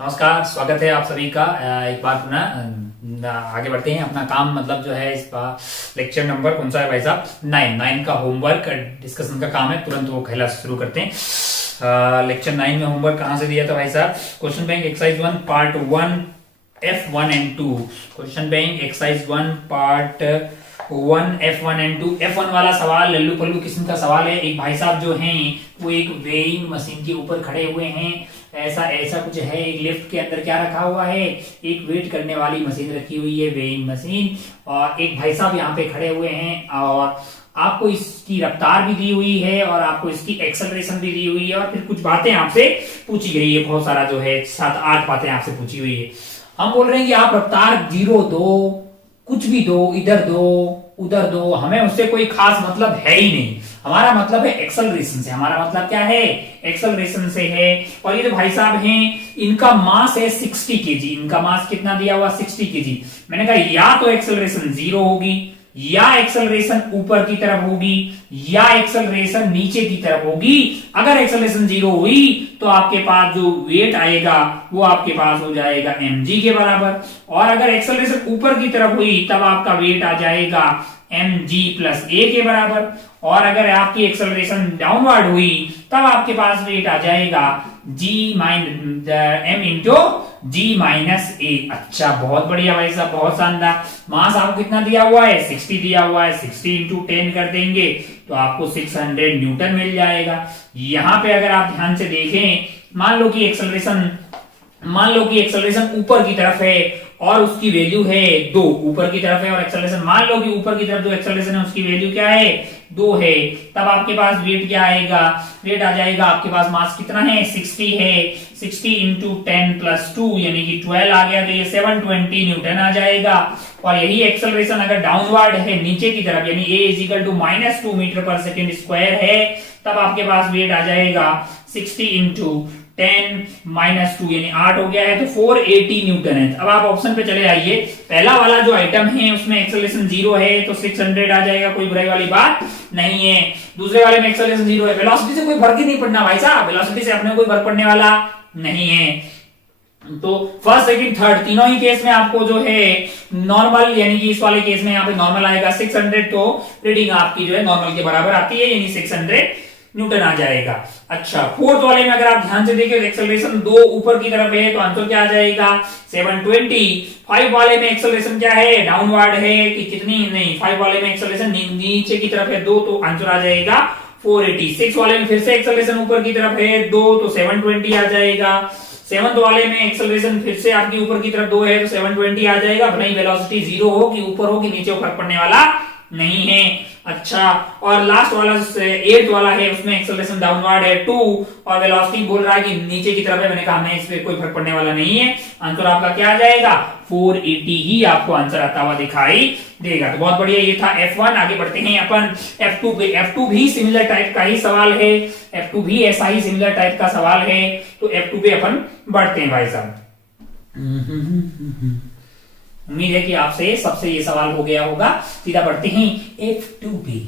नमस्कार, स्वागत है आप सभी का एक बार पुनः आगे बढ़ते हैं अपना काम। मतलब जो है इस लेक्चर नंबर कौन सा है भाई साहब? 9 का होमवर्क डिस्कशन का काम है। तुरंत वो पहला शुरू करते हैं। लेक्चर 9 में होमवर्क कहाँ से दिया था भाई साहब? Question bank exercise 1 part 1 F1 and 2। Question bank exercise 1 part 1 F1 and 2। F1 वाला सवाल लल्लू पल्लू किस्म का सवाल है। एक भाई साहब जो हैं वो एक वेइंग मशीन के ऊपर खड़े हुए हैं। ऐसा ऐसा कुछ है। एक लिफ्ट के अंदर क्या रखा हुआ है? एक वेट करने वाली मशीन रखी हुई है, वेइंग मशीन। और एक भाई साहब यहाँ पे खड़े हुए हैं और आपको इसकी रफ्तार भी दी हुई है और आपको इसकी एक्सेलरेशन भी दी हुई है और फिर कुछ बातें आपसे पूछी गई है। बहुत सारा जो है 7-8 बातें आपसे पूछी हुई है। हम बोल रहे हैं कि आप रफ्तार 0 दो, कुछ भी दो, इधर दो उधर दो, हमें उससे कोई खास मतलब है ही नहीं। हमारा मतलब है एक्सेलरेशन से। हमारा मतलब क्या है? एक्सेलरेशन से है। और ये जो भाई साहब हैं इनका मास है 60 केजी। इनका मास कितना दिया हुआ? 60 केजी। मैंने कहा या तो एक्सेलरेशन 0 होगी, या एक्सेलरेशन ऊपर की तरफ होगी, या एक्सेलरेशन नीचे की तरफ होगी। अगर एक्सेलरेशन 0 हुई तो आपके पास जो वेट आएगा वो आपके पास हो जाएगा mg के बराबर। और अगर एक्सेलरेशन ऊपर की तरफ हुई तब आपका वेट आ जाएगा mg प्लस a के बराबर। और अगर आपकी एक्सेलरेशन डाउनवर्ड हुई तब आपके पास वेट आ जाएगा m इंटू जी माइनस ए। अच्छा, बहुत बढ़िया भाई साहब, बहुत शानदार। मास आपको कितना दिया हुआ है? 60 दिया हुआ है। 60 इंटू 10 कर देंगे तो आपको 600 न्यूटन मिल जाएगा। यहां पे अगर आप ध्यान से देखें, मान लो कि एक्सेलरेशन ऊपर की तरफ है और उसकी वैल्यू है 2। ऊपर की तरफ है और एक्सेलरेशन, मान लो कि ऊपर की तरफ जो एक्सेलरेशन है उसकी वैल्यू क्या है? 2 है। तब आपके पास वेट क्या आएगा? वेट आ जाएगा, आपके पास मास कितना है? 60 है। 60 इंटू 10 प्लस 2 यानी कि 12 आ गया, तो ये 720 न्यूटन आ जाएगा। और यही एक्सेलरेशन अगर डाउनवर्ड है नीचे की तरफ यानी a is equal to -2 metre per second square है, तब आपके पास वेट आ जाएगा 60 इंटू 10 माइनस 2 यानी 8 हो गया है, तो 480 न्यूटन है। अब आप ऑप्शन पे चले आइए। पहला वाला जो आइटम है उसमें एक्सेलरेशन 0 है तो 600 आ जाएगा, कोई बुराई वाली बात नहीं है। दूसरे वाले में एक्सेलरेशन 0 है। वेलोसिटी से कोई फर्क ही नहीं पड़ना भाई साहब, वेलोसिटी से अपने कोई फर्क पड़ने वाला नहीं है। तो फर्स्ट सेकंड थर्ड तीनों ही केस में आपको जो है नॉर्मल, यानी कि इस वाले केस में यहाँ पे नॉर्मल आएगा 600, तो रीडिंग आपकी जो है नॉर्मल के बराबर आती है यानी 600 न्यूटन आ जाएगा। अच्छा, फोर्थ वाले में अगर आप ध्यान से देखिए एक्सेलरेशन 2 ऊपर की तरफ है तो आंसर क्या आ जाएगा? 720। 5 वाले में एक्सेलरेशन क्या है? डाउनवर्ड है कि कितनी? नहीं, 5 वाले में एक्सेलरेशन नीचे की तरफ है 2, तो आंसर आ जाएगा 480। 6 वाले में फिर से एक्सेलरेशन ऊपर की तरफ है 2, तो 720 आ जाएगा। 7th वाले में एक्सेलरेशन फिर से आपकी ऊपर की तरफ 2 है तो 720 आ जाएगा। भले ही वेलोसिटी 0 हो कि ऊपर हो कि नीचे फर्क पड़ने वाला नहीं है। अच्छा, और लास्ट वाला 8th वाला है उसमें एक्सेलरेशन डाउनवर्ड है 2 और वेलोसिटी बोल रहा है कि नीचे की तरफ है। मैंने कहा नहीं, इस पे कोई फर्क पड़ने वाला नहीं है। आंसर आपका क्या आ जाएगा? 480 ही आपको आंसर आता हुआ दिखाई देगा। तो बहुत बढ़िया, ये था F1। आगे बढ़ते हैं अपन F2 पे। F2 भी सिमिलर टाइप का ही सवाल है। F2 भी ऐसा ही सिमिलर टाइप का सवाल है। तो F2 पे अपन बढ़ते हैं भाई साहब। उम्मीद है कि आपसे सबसे ये सवाल हो गया होगा। सीधा बढ़ते हैं F2 पे।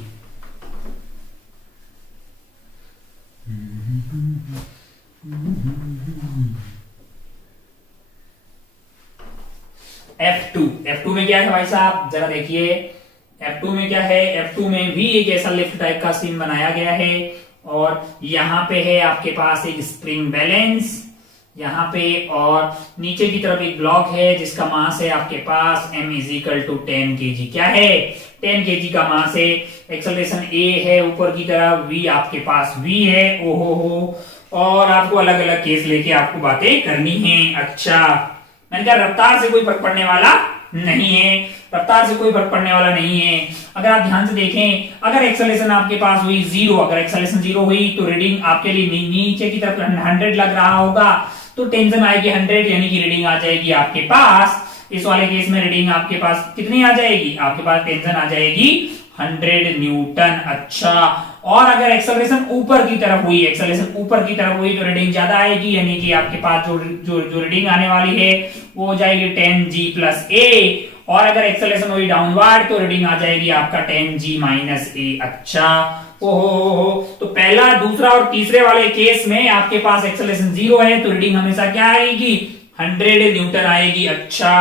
F2 में क्या है भाई साहब? जरा देखिए F2 में क्या है। F2 में भी एक ऐसा लिफ्ट टाइप का सीन बनाया गया है और यहाँ पे है आपके पास एक स्प्रिंग बैलेंस यहाँ पे, और नीचे की तरफ एक ब्लॉक है जिसका मास है आपके पास m is equal to 10 kg। क्या है? 10 kg का मास है। एक्सेलरेशन a है ऊपर की तरफ, v आपके पास v है। ओहो हो, और आपको अलग अलग केस लेके आपको बातें करनी है। अच्छा, मैंने कहा रफ्तार से कोई फर्क पड़ने वाला नहीं है। रफ्तार से कोई फर्क पड़ने वाला नहीं है। अगर आप ध्यान से देखें, अगर एक्सेलरेशन आपके पास हुई 0, अगर एक्सेलरेशन 0 हुई तो रीडिंग आपके लिए नीचे की तरफ 100 लग रहा होगा, तो टेंशन आएगी 100 यानी कि रीडिंग आ जाएगी आपके पास। इस वाले केस में रीडिंग आपके पास कितनी आ जाएगी? आपके पास टेंशन आ जाएगी 100 न्यूटन। अच्छा, और अगर एक्सेलरेशन ऊपर की तरफ हुई, एक्सेलरेशन ऊपर की तरफ हुई तो रीडिंग ज्यादा आएगी यानी कि आपके पास जो रीडिंग आने वाली है वो हो जाएगी 10g प्लस a। और अगर एक्सेलरेशन हुई डाउनवर्ड तो रीडिंग आ जाएगी आपका 10g माइनस a। अच्छा, ओहो, तो पहला, दूसरा और तीसरे वाले केस में आपके पास एक्सेलरेशन 0 है तो रीडिंग हमेशा क्या आएगी? 100 न्यूटन आएगी। अच्छा,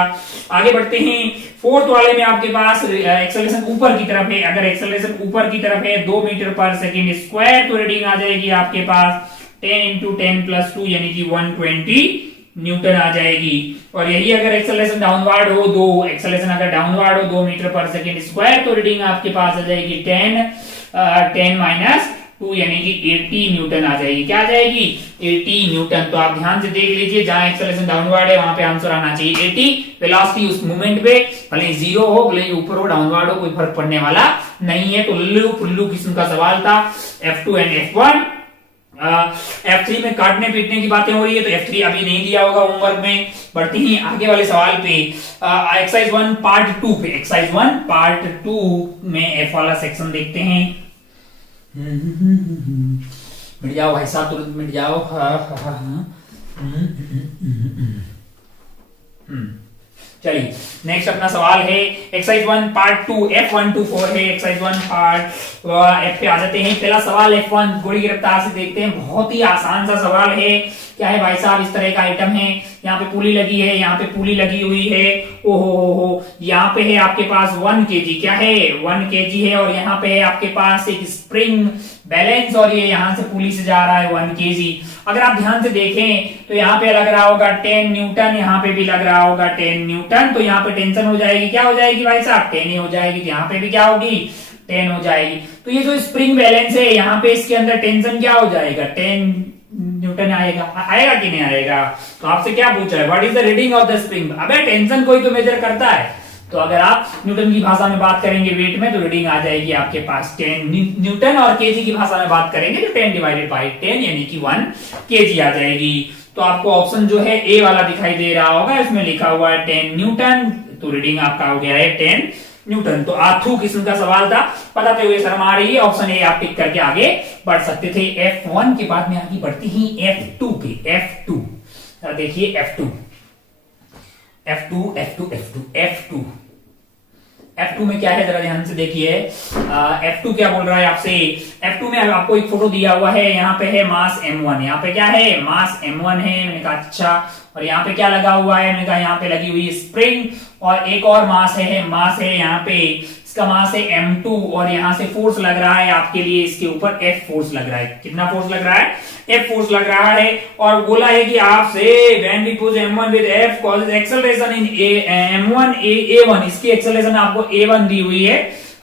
आगे बढ़ते हैं। फोर्थ वाले में आपके पास एक्सेलरेशन ऊपर की तरफ है। अगर एक्सेलरेशन ऊपर की तरफ है 2 मीटर पर सेकेंड स्क्वायर, तो रीडिंग आ जाएगी आपके पास 10 इंटू 10 प्लस 2 यानी कि 120 न्यूटन आ जाएगी। और यही अगर एक्सेलरेशन डाउनवर्ड हो, दो एक्सेलरेशन अगर डाउनवर्ड हो 2 मीटर पर सेकेंड स्क्वायर, तो रीडिंग आपके पास आ जाएगी 10 माइनस 2 यानी कि 80 न्यूटन आ जाएगी। क्या आ जाएगी? 80 न्यूटन। तो आप ध्यान से देख लीजिए, जहां एक्सेलरेशन डाउनवर्ड है वहां पे आंसर आना चाहिए 80। वेलोसिटी उस मूवमेंट पे भले जीरो हो, भले ऊपर हो, डाउनवर्ड हो, कोई फर्क पड़ने वाला नहीं है। तो लुल्लू पुल्लू किस्म का सवाल था। F2 and F1। F3 में काटने पीटने की बातें हो रही है, तो F3 अभी नहीं दिया होगा होमवर्क में। बढ़ते ही आगे वाले सवाल पे, एक्सरसाइज 1 पार्ट 2 पे। एक्सरसाइज 1 पार्ट 2 में F वाला सेक्शन देखते हैं। मिट जाओ भाई साहब, तुरंत मिट जाओ। चलिए, नेक्स्ट अपना सवाल है एक्सरसाइज 1 पार्ट 2 F1 to 4 है। एक्सरसाइज 1 पार्ट F पे आ जाते हैं। पहला सवाल F1 गोली की रफ्तार से देखते हैं। बहुत ही आसान सा सवाल है। क्या है भाई साहब? इस तरह का आइटम है, यहाँ पे पुली लगी है, यहाँ पे पुली लगी हुई है। ओहो, यहाँ पे है आपके पास 1 kg। क्या है? 1 kg है। और यहाँ पे है आपके पास एक स्प्रिंग बैलेंस, और ये यहाँ से पुली से जा रहा है 1 kg। अगर आप ध्यान से देखें तो यहाँ पे लग रहा होगा 10 न्यूटन, यहाँ पे भी लग रहा होगा 10 न्यूटन। तो यहाँ पे टेंशन हो जाएगी, क्या हो जाएगी भाई साहब? 10 ही हो जाएगी। तो यहाँ पे भी क्या होगी? 10 हो जाएगी। तो ये जो स्प्रिंग बैलेंस है, यहाँ पे इसके अंदर टेंशन क्या हो जाएगा? 10 न्यूटन आएगा। आएगा कि नहीं आएगा? तो आपसे क्या पूछा है? What is the reading of the spring? अबे टेंशन कोई तो मेजर करता है। तो अगर आप न्यूटन की भाषा में बात करेंगे वेट में, तो रीडिंग आ जाएगी आपके पास 10 न्यूटन। और केजी की भाषा में बात करेंगे तो 10 डिवाइडेड बाई 10 यानी कि 1 केजी आ जाएगी। तो आपको ऑप्शन जो है ए वाला दिखाई दे रहा होगा, इसमें लिखा हुआ है 10 न्यूटन। तो रीडिंग आपका हो गया है 10 न्यूटन। तो आथू किस्म का सवाल था, बताते हुए शर्म आ रही है। ऑप्शन ए आप टिक करके आगे बढ़ सकते थे। F1 के बाद में आगे बढ़ते ही F2 पे। F2 देखिए, F2 F2 में क्या है, जरा ध्यान से देखिए। F2 क्या बोल रहा है आपसे? F2 में आपको एक फोटो दिया हुआ है। यहाँ पे है मास M1। यहाँ पे क्या है? मास M1 है। मैंने कहा अच्छा। और यहाँ पे क्या लगा हुआ है? मैंने कहा यहाँ पे लगी हुई स्प्रिंग। और एक और मास है यहाँ पे, इसका मास है M2। और यहाँ से फोर्स लग रहा है आपके लिए इसके ऊपर F फोर्स लग रहा है। कितना फोर्स लग रहा है? F फोर्स लग रहा है। और बोला है कि आपसे when we push M1 with F causes acceleration in M1 A1। इसकी एक्सेलरेशन आपको A1 दी हुई है।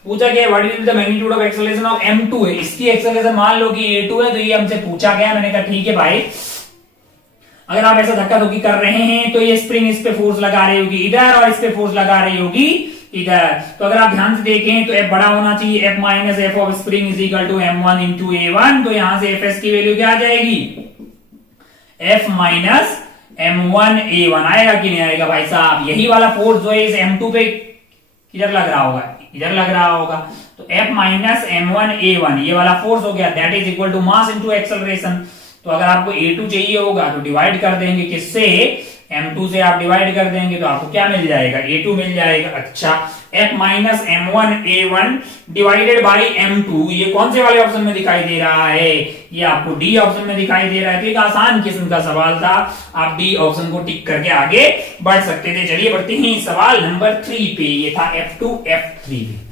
पूछा गया what is the magnitude of acceleration of M2 है। इसकी एक्सेलरेशन मान लो कि A2 है, तो ये हमसे पूछा गया। मैंने कहा ठीक है भाई, अगर आप ऐसा धक्का धुक्की कर रहे हैं तो ये स्प्रिंग इस पे फोर्स लगा रही होगी इधर, और इस पे फोर्स लगा रही होगी इधर। तो अगर आप ध्यान से देखें तो F बड़ा होना चाहिए। F minus F of spring is equal to M1 into A1। तो यहां से Fs की वैल्यू क्या आ जाएगी? F माइनस M1 A1 आएगा कि नहीं आएगा भाई साहब? यही वाला फोर्स जो है इस M2 पे किधर लग रहा होगा? इधर लग रहा होगा। तो F माइनस M1 A1 ये वाला फोर्स हो गया, that is equal to mass into acceleration. तो अगर आपको A2 चाहिए होगा तो डिवाइड कर देंगे किससे? M2 से आप डिवाइड कर देंगे तो आपको क्या मिल जाएगा? A2 मिल जाएगा। अच्छा, F minus M1 A1 divided by M2, ये कौन से वाले ऑप्शन में दिखाई दे रहा है? ये आपको डी ऑप्शन में दिखाई दे रहा है। तो एक आसान किस्म का सवाल था, आप डी ऑप्शन को टिक करके आगे बढ़ सकते थे। चलिए बढ़ते हैं सवाल नंबर 3 पे। ये था F2 F3 पे।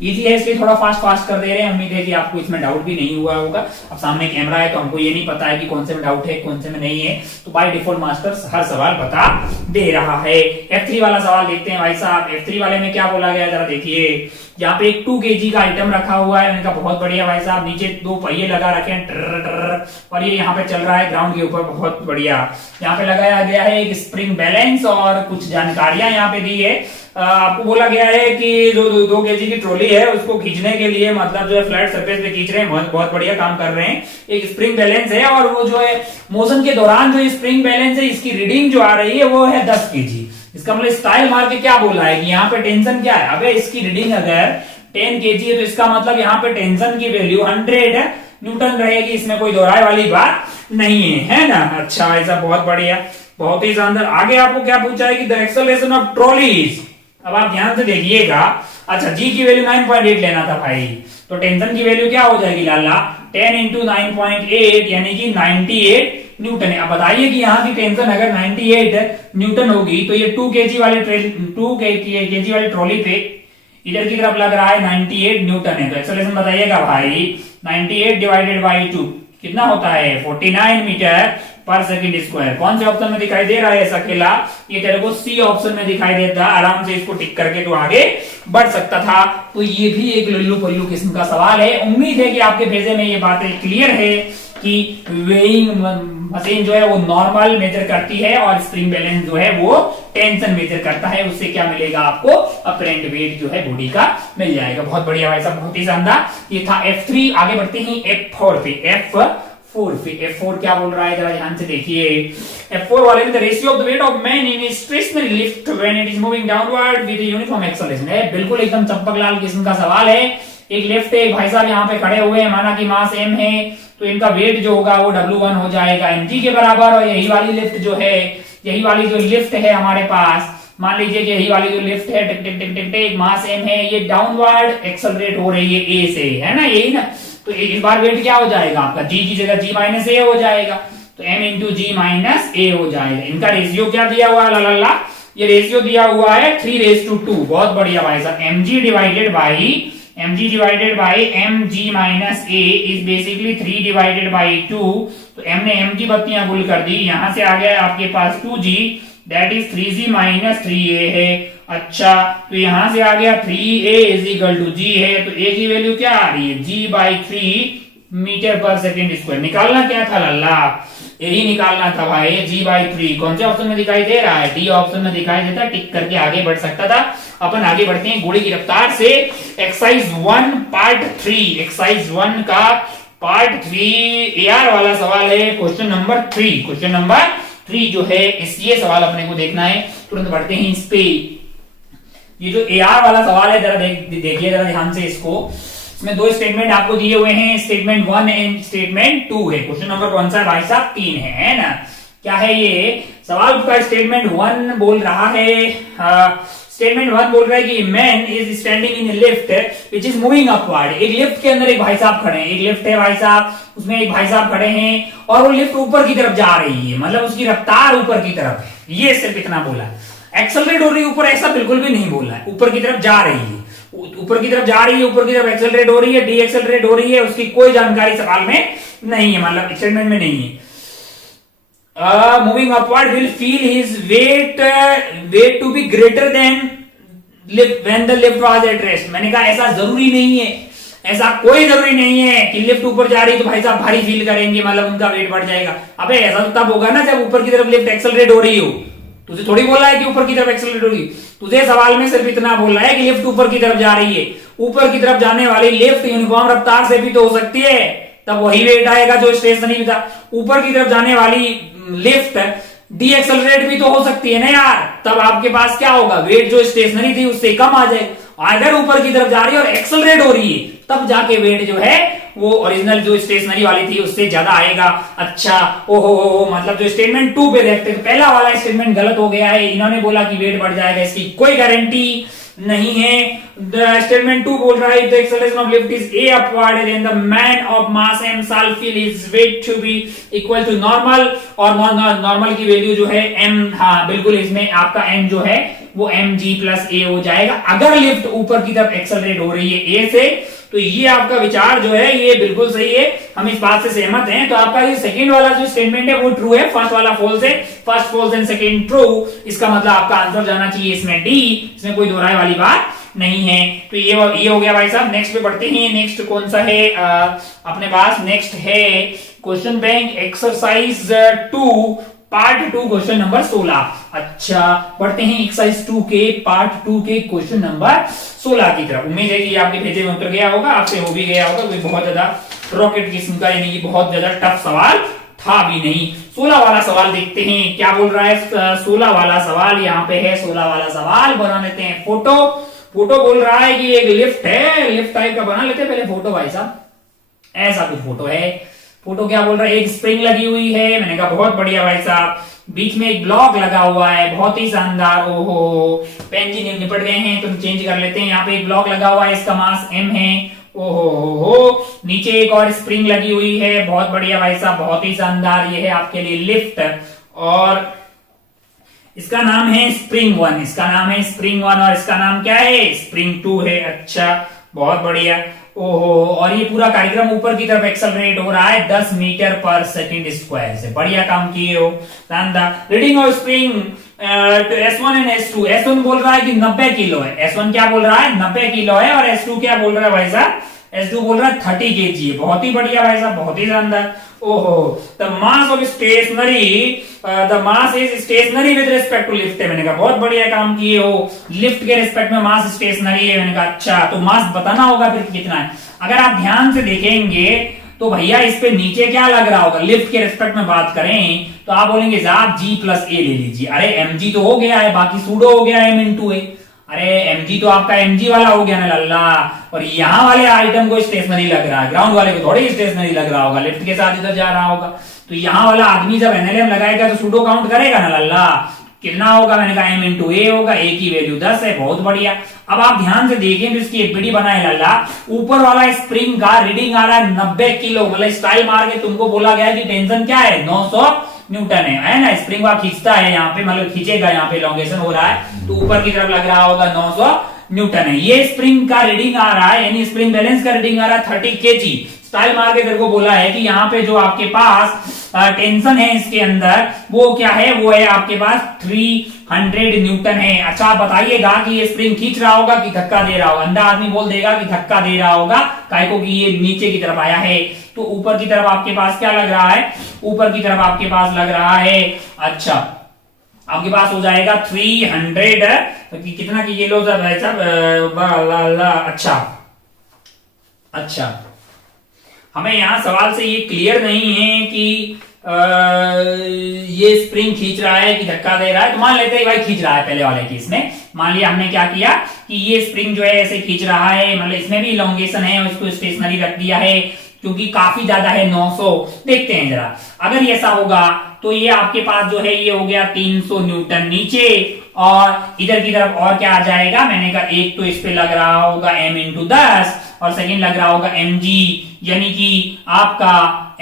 इजी है, इसलिए थोड़ा फास्ट कर दे रहे हैं। उम्मीद है कि आपको इसमें डाउट भी नहीं हुआ होगा। अब सामने कैमरा है तो हमको ये नहीं पता है कि कौन से में डाउट है कौन से में नहीं है। तो बाय डिफॉल्ट मास्टर हर सवाल बता दे रहा है। F3 वाला सवाल देखते हैं भाई साहब। F3 वाले में क्या बोला गया जरा देखिए। यहाँ पे एक 2 kg का आइटम रखा हुआ है। इनका बहुत बढ़िया भाई साहब, नीचे 2 पहिए लगा रखे हैं ट्रर, और ये यहाँ पे चल रहा है ग्राउंड के ऊपर। बहुत बढ़िया। यहाँ पे लगाया गया है एक स्प्रिंग बैलेंस और कुछ जानकारियां यहाँ पे दी है। आपको बोला गया है कि जो 2 kg की ट्रॉली है उसको खींचने के लिए, मतलब जो है फ्लैट सरफेस पे खींच रहे हैं, बहुत बढ़िया काम कर रहे हैं। एक स्प्रिंग बैलेंस है, और वो जो है मोशन के दौरान जो स्प्रिंग बैलेंस है इसकी रीडिंग जो आ रही है वो है 10 kg। इसका मतलब स्टाइल मार के क्या बोला है कि यहाँ पे टेंशन क्या है? अबे इसकी रीडिंग अगर 10 kg है तो इसका मतलब यहाँ पे टेंशन की वैल्यू 100 न्यूटन रहेगी। इसमें कोई दोहराए वाली बात नहीं है ना? अच्छा, ऐसा बहुत बढ़िया, बहुत ही शानदार। आगे आपको क्या पूछा है कि द एक्सेलरेशन ऑफ ट्रॉलीज। अब आप ध्यान से देखिएगा। अच्छा, जी की वैल्यू 9.8 लेना था भाई, तो टेंशन की वैल्यू क्या हो जाएगी लाला? 10 इंटू 9.8 यानी कि 98 न्यूटन है। अब बताइए कि यहाँ की टेंशन अगर 98 न्यूटन होगी तो ये 2 kg वाली ट्रॉली पे इधर की तरफ लग रहा है 98 न्यूटन है। तो एक्सेलरेशन बताइएगा भाई, 98 डिवाइडेड बाई 2 कितना होता है 49 मीटर पर सेकंड स्क्वायर। कौन से ऑप्शन में दिखाई दे रहा है अकेला? ये तेरे को सी ऑप्शन में दिखाई देता। आराम से इसको टिक करके तो आगे बढ़ सकता था। तो ये भी एक लुल्लू पल्लू किस्म का सवाल है। उम्मीद है कि आपके भेजे में ये बातें क्लियर है कि वेइंग मशीन जो है वो नॉर्मल मेजर करती है और स्प्रिंग बैलेंस जो है वो टेंशन मेजर करता है। उससे क्या मिलेगा आपको? अपरेंट वेट जो है बॉडी का मिल जाएगा। बहुत बढ़िया भाई साहब, बहुत ही शानदार। ये था F3। आगे बढ़ते हैं F4 पे। F4 क्या बोल रहा है जरा ध्यान से देखिए। F4 वाले में the ratio of the weight of man in stationary lift when it is moving downward with uniform acceleration है। बिल्कुल एकदम चंपक लाल किस्म का सवाल है। एक लिफ्ट है, भाई साहब यहाँ पे खड़े हुए हैं, माना कि मास m है तो इनका वेट जो होगा वो W1 हो जाएगा mg के बराबर। और यही वाली लिफ्ट जो है, यही वाली जो लिफ्ट है हमारे पास, मान लीजिए कि यही वाली जो लिफ्ट है टिक टिक टिक टिक टिक मास m है, ये डाउनवर्ड एक्सेलरेट हो रही है a से, है ना, यही ना। तो इस बार वेट क्या हो जाएगा आपका? g की जगह g माइनस a हो जाएगा, तो m into g minus a हो जाएगा। इनका रेशियो क्या दिया हुआ है? ला ये रेशियो दिया हुआ है 3:2। बहुत बढ़िया भाई साहब। mg divided by mg minus a is basically 3 divided by 2। तो m ने mg बत्तियां गुल कर दी, यहां से आ गया आपके पास 2g, that is 3g minus 3a है। अच्छा, तो यहां से आ गया 3a is equal to g है, तो a की वैल्यू क्या आ रही है? g by 3 metre per second square. निकालना क्या था लल्ला? यही निकालना था भाई, g बाई 3। कौन से ऑप्शन में दिखाई दे रहा है? डी ऑप्शन में दिखाई देता। टिक करके आगे बढ़ सकता था। अपन आगे बढ़ते हैं घोड़े की रफ्तार से। एक्सरसाइज 1 पार्ट 3, एक्सरसाइज 1 का पार्ट 3 एआर वाला सवाल है। क्वेश्चन नंबर 3 जो है ये सवाल अपने को देखना है। तुरंत बढ़ते हैं इस पे। ये जो एआर वाला सवाल है जरा देखिए जरा ध्यान से इसको। इसमें 2 स्टेटमेंट आपको दिए हुए हैं, स्टेटमेंट 1 एंड स्टेटमेंट 2 है। क्वेश्चन नंबर कौन सा है भाई साहब? 3 है ना। क्या है ये सवाल का? स्टेटमेंट 1 बोल रहा है, स्टेटमेंट 1 बोल रहा है कि man is standing in lift which is moving upward. एक लिफ्ट के अंदर एक भाई साहब खड़े हैं, एक लिफ्ट है भाई साहब, उसमें एक भाई साहब खड़े हैं और वो लिफ्ट ऊपर की तरफ जा रही है, मतलब उसकी रफ्तार ऊपर की तरफ है। ये सिर्फ इतना बोला। एक्सेलरेट हो रही है ऊपर, ऐसा बिल्कुल भी नहीं बोला है। ऊपर की तरफ जा रही है, ऊपर की तरफ जा रही है, ऊपर की तरफ एक्सेलरेट हो रही है, डी एक्सेलरेट हो रही है, उसकी कोई जानकारी सवाल में नहीं है, मतलब स्टेटमेंट में नहीं है। Moving upward will feel his weight to be greater than when the lift was at rest। मैंने कहा ऐसा जरूरी नहीं है, ऐसा कोई जरूरी नहीं है कि लिफ्ट ऊपर जा रही तो भाई साहब भारी फील करेंगे, मतलब उनका वेट बढ़ जाएगा। अबे ऐसा तो तब होगा ना जब ऊपर की तरफ लिफ्ट एक्सेलरेट हो रही हो। तुझे थोड़ी बोला है कि ऊपर की तरफ एक्सेलरेट हो रही, तुझे सवाल में सिर्फ इतना बोल रहा है कि लिफ्ट ऊपर की तरफ जा रही है। ऊपर की तरफ जाने वाली लिफ्ट यूनिफॉर्म रफ्तार से भी तो हो सकती है, तब वही वेट आएगा जो स्टेशनरी था। ऊपर की तरफ जाने वाली लिफ्ट डी एक्सेलरेट भी तो हो सकती है ना यार, तब आपके पास क्या होगा? वेट जो स्टेशनरी थी उससे कम आ जाएगा। अगर ऊपर की तरफ जा रही है और एक्सेलरेट हो रही है तब जाके वेट जो है वो ओरिजिनल जो स्टेशनरी वाली थी उससे ज्यादा आएगा। अच्छा, ओहो, मतलब जो स्टेटमेंट 2 पे देखते हैं, पहला वाला स्टेटमेंट गलत हो गया है। इन्होंने बोला कि वेट बढ़ जाएगा, इसकी कोई गारंटी नहीं है। स्टेटमेंट 2 बोल रहा है the acceleration of lift is a upward and the man of mass m shall feel his weight to be equal to normal। और नॉर्मल की वैल्यू जो है m, हाँ बिल्कुल, इसमें आपका m जो है वो mg प्लस a हो जाएगा अगर लिफ्ट ऊपर की तरफ एक्सेलरेट हो रही है a से। तो ये आपका विचार जो है ये बिल्कुल सही है, हम इस बात से सहमत हैं। तो आपका ये सेकंड वाला जो स्टेटमेंट है वो ट्रू है, फर्स्ट वाला फॉल्स है। First false and second true, इसका मतलब आपका आंसर जाना चाहिए इसमें डी, इसमें कोई दोहराए वाली बात नहीं है। तो ये हो गया भाई साहब। नेक्स्ट पे बढ़ते हैं। नेक्स्ट कौन सा है अपने पास? नेक्स्ट है question bank exercise 2 part 2 question number 16। अच्छा, बढ़ते हैं एक्सरसाइज 2 के पार्ट 2 के क्वेश्चन नंबर 16 की तरफ। उम्मीद है कि आपके भेजे में उतर गया होगा, आपसे हो भी गया होगा। कोई बहुत ज्यादा रॉकेट किस्म का यानी कि बहुत ज्यादा टफ सवाल था भी नहीं। 16 वाला सवाल देखते हैं क्या बोल रहा है। 16 वाला सवाल यहाँ पे है। 16 वाला सवाल बना लेते हैं फोटो बोल रहा है कि एक लिफ्ट है, लिफ्ट टाइप का बना लेते हैं पहले फोटो भाई साहब। ऐसा कुछ फोटो है। फोटो क्या बोल रहा है? एक स्प्रिंग लगी हुई है। मैंने कहा बहुत बढ़िया भाई साहब। बीच में एक ब्लॉक लगा हुआ है, बहुत ही शानदार। ओहो, पेन जी निपट गए हैं तो चेंज कर लेते हैं। यहाँ पे एक ब्लॉक लगा हुआ है, इसका मास m है ओहो, नीचे एक और स्प्रिंग लगी हुई है, बहुत बढ़िया भाई साहब, बहुत ही शानदार। ये है आपके लिए लिफ्ट, और इसका नाम है स्प्रिंग 1, इसका नाम है स्प्रिंग 1, और इसका नाम क्या है, स्प्रिंग 2 है। अच्छा, बहुत बढ़िया। ओहो, और ये पूरा कार्यक्रम ऊपर की तरफ एक्सेलरेट हो रहा है 10 मीटर पर सेकंड स्क्वायर से। बढ़िया काम किए हो, शानदार। Reading of spring S1 and S2। S1 बोल रहा है कि 90 किलो है, S1 क्या बोल रहा है, 90 किलो है, और S2 क्या बोल रहा है भाई साहब, S2 बोल रहा है 30 kg है। बहुत ही बढ़िया भाई साहब, बहुत ही शानदार। ओहो, the mass of stationary, the mass is stationary with respect to lift है। मैंने कहा बहुत बढ़िया काम किए हो, लिफ्ट के रिस्पेक्ट में मास स्टेशनरी है। मैंने कहा अच्छा, तो मास बताना होगा फिर कितना है। अगर आप ध्यान से देखेंगे तो भैया इस पे नीचे क्या लग रहा होगा, लिफ्ट के रिस्पेक्ट में बात करें तो आप बोलेंगे साहब G+A ले लीजिए। अरे mg तो हो गया है, बाकी सूडो हो गया m इंटू ए। अरे mg तो आपका mg वाला हो गया ना लल्ला, और यहाँ वाले आइटम को स्टेशनरी लग रहा है, ग्राउंड वाले को थोड़ी स्टेशनरी लग रहा होगा, लिफ्ट के साथ इधर जा रहा होगा। तो यहाँ वाला आदमी जब एनएलएम लगाएगा तो सूडो काउंट करेगा ना लल्ला, कितना होगा, मैंने कहा m इंटू ए होगा, ए की वैल्यू 10 है। बहुत बढ़िया। अब आप ध्यान से देखें तो इसकी एपीडी बनाए लल्ला, ऊपर वाला स्प्रिंग का रीडिंग आ रहा है 90 किलो, मतलब स्टाइल मार के तुमको बोला गया है कि टेंशन क्या है, 900 न्यूटन है ना। स्प्रिंग आप खींचता है यहाँ पे, मतलब खींचेगा, यहाँ पे लॉन्गेशन हो रहा है तो ऊपर की तरफ लग रहा होगा 900 न्यूटन है। ये स्प्रिंग का रीडिंग आ रहा है, यानी स्प्रिंग बैलेंस का रीडिंग आ रहा है 30 kg। स्टाइल मार के तेरे को बोला है कि यहाँ पे जो आपके पास टेंशन है इसके अंदर वो क्या है, वो है आपके पास 300 न्यूटन है। अच्छा, आप बताइएगा कि ये स्प्रिंग खींच रहा होगा कि धक्का दे रहा होगा। अंधा आदमी बोल देगा कि धक्का दे रहा होगा, काहे को कि ये नीचे की तरफ आया है। तो ऊपर की तरफ आपके पास क्या लग रहा है, ऊपर की तरफ आपके पास लग रहा है, अच्छा आपके पास हो जाएगा 300, तो कितना की ये लो भाई साहब। अच्छा, हमें यहां सवाल से ये क्लियर नहीं है कि ये स्प्रिंग खींच रहा है कि धक्का दे रहा है। तो मान लेते हैं भाई खींच रहा है, पहले वाले केस में मान लिया हमने क्या किया कि ये स्प्रिंग जो है ऐसे खींच रहा है, मतलब इसमें भी इलोंगेशन है और इसको स्टेशनरी रख दिया है क्योंकि काफी ज्यादा है 900। देखते हैं जरा, अगर ये ऐसा होगा तो ये आपके पास जो है ये हो गया 300 न्यूटन नीचे, और इधर की तरफ और क्या आ जाएगा, मैंने कहा एक तो इस पे लग रहा होगा m इंटू 10 और सेकेंड लग रहा होगा mg, यानी कि आपका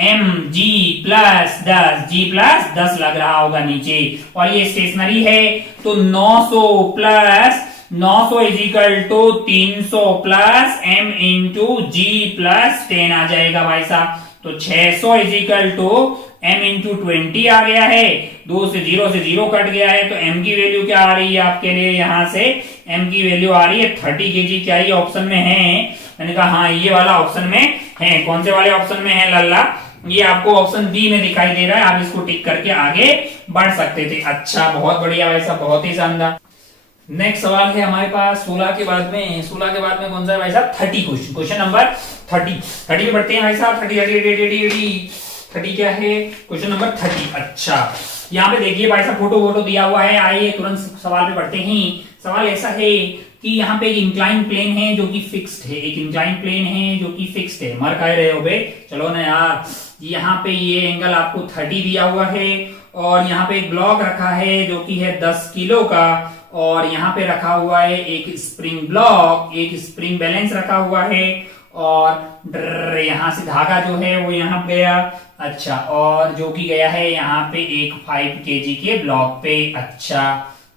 mg प्लस 10, g प्लस 10 लग रहा होगा नीचे, और ये स्टेशनरी है तो 900 plus 900 is equal to 300 plus m into g plus 10 आ जाएगा भाई साहब। तो 600 is equal to m into 20 आ गया है, 2 से 0 कट गया है, तो m की वैल्यू क्या आ रही है आपके लिए, यहां से m की वैल्यू आ रही है 30 kg। क्या ये ऑप्शन में है, मैंने कहा हाँ ये वाला ऑप्शन में है। कौन से वाले ऑप्शन में है लल्ला, ये आपको ऑप्शन बी में दिखाई दे रहा है, आप इसको टिक करके आगे बढ़ सकते थे। अच्छा, बहुत बढ़िया भाई साहब, बहुत ही शानदार। नेक्स्ट सवाल है हमारे पास 16 के बाद में, 16 के बाद में कौन सा है भाई साहब, 30 क्वेश्चन नंबर 30 पे बढ़ते हैं भाई साहब। 30 क्या है, क्वेश्चन नंबर 30। अच्छा, यहाँ पे देखिए भाई साहब फोटो दिया हुआ है, आइए तुरंत सवाल पे बढ़ते हैं। सवाल ऐसा है कि यहाँ पे एक इंक्लाइन प्लेन है जो कि फिक्स्ड है, एक इंक्लाइन प्लेन है जो कि फिक्स्ड है। मर कह रहे हो बे, चलो ना यार। यहाँ पे ये एंगल आपको 30 दिया हुआ है, और यहाँ पे एक ब्लॉक रखा है जो कि है 10 किलो का, और यहाँ पे रखा हुआ है एक स्प्रिंग ब्लॉक, एक स्प्रिंग बैलेंस रखा हुआ है, और यहाँ से धागा जो है वो यहाँ गया। अच्छा, और जो कि गया है यहाँ पे एक 5 kg के ब्लॉक पे। अच्छा,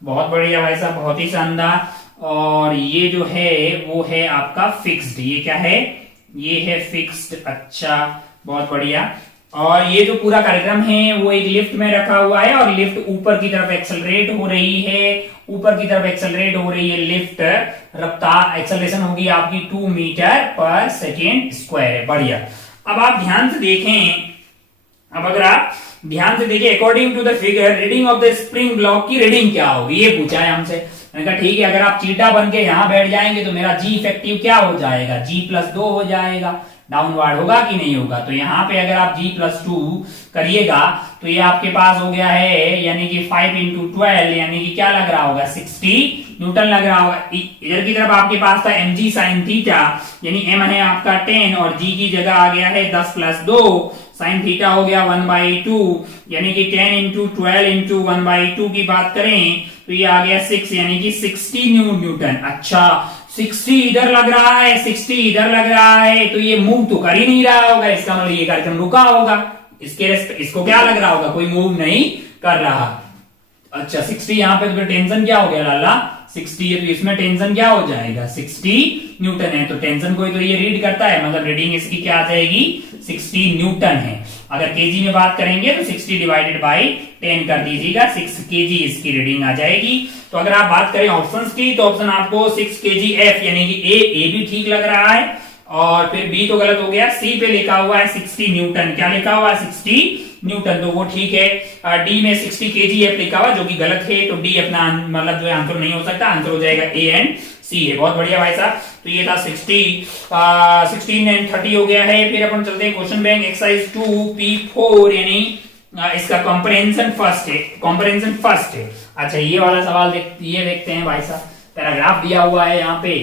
बहुत बढ़िया भाई साहब, बहुत ही शानदार। और ये जो है वो है आपका फिक्स्ड, ये क्या है, ये है फिक्स्ड। अच्छा, बहुत बढ़िया। और ये जो पूरा कार्यक्रम है वो एक लिफ्ट में रखा हुआ है, और लिफ्ट ऊपर की तरफ एक्सेलरेट हो रही है, ऊपर की तरफ एक्सेलरेट हो रही है लिफ्ट। रफ्तार एक्सेलरेशन होगी आपकी 2 मीटर पर सेकेंड स्क्वायर है। बढ़िया। अब आप ध्यान से देखें, अब अगर आप ध्यान से देखिए, according to the figure reading of the spring block की रीडिंग क्या होगी, ये पूछा है हमसे। मैंने कहा ठीक है, अगर आप चीटा बन के यहां बैठ जाएंगे तो मेरा जी इफेक्टिव क्या हो जाएगा, G+2 हो जाएगा। डाउनवर्ड होगा कि नहीं होगा, तो यहाँ पे अगर आप G+2 करिएगा तो ये आपके पास हो गया है, यानी कि 5 इंटू 12, यानी कि क्या लग रहा होगा, 60 न्यूटन लग रहा होगा। इधर की तरफ आपके पास था mg sin थीटा, यानी m है आपका 10 और g की जगह आ गया है 10 + 2, sin थीटा हो गया 1/2, यानी कि 10 इंटू 12 इंटू 1/2 की बात करें तो ये आ गया 6, यानी कि 60 न्यूटन। अच्छा, 60 इधर लग रहा है, 60 इधर लग रहा है, तो ये मूव तो कर ही नहीं रहा होगा, इसका मतलब ये कार्यक्रम रुका होगा। इसको क्या लग रहा होगा, कोई मूव नहीं कर रहा। अच्छा 60 यहाँ पे तो टेंशन क्या हो गया लाला, 60 है तो इसमें टेंशन क्या हो जाएगा, 60 न्यूटन है, तो टेंशन को तो ये रीड करता है, मतलब रीडिंग इसकी क्या आ जाएगी, 60 न्यूटन है। अगर केजी में बात करेंगे तो 60 डिवाइडेड बाई 10 कर दीजिएगा, 6 केजी इसकी रीडिंग आ जाएगी। तो अगर आप बात करें ऑप्शंस की, तो ऑप्शन आपको 6 केजी एफ यानी कि ए भी ठीक लग रहा है, और फिर बी तो गलत हो गया, सी पे लिखा हुआ है 60 न्यूटन, क्या लिखा हुआ है 60 न्यूटन, तो वो ठीक है। डी में 60 केजी एफ लिखा हुआ जो कि गलत है, तो डी अपना मतलब जो है आंसर नहीं हो सकता, आंसर हो जाएगा ए एंड सी है। बहुत बढ़िया भाई साहब, तो ये था 16 एंड 30 हो गया है। फिर अपन चलते हैं क्वेश्चन बैंक एक्सरसाइज 2P4 यानी इसका कॉम्प्रिहेंशन फर्स्ट है, कॉम्प्रिहेंशन फर्स्ट है। अच्छा ये वाला सवाल ये देखते हैं भाई साहब, पैराग्राफ दिया हुआ है यहाँ पे,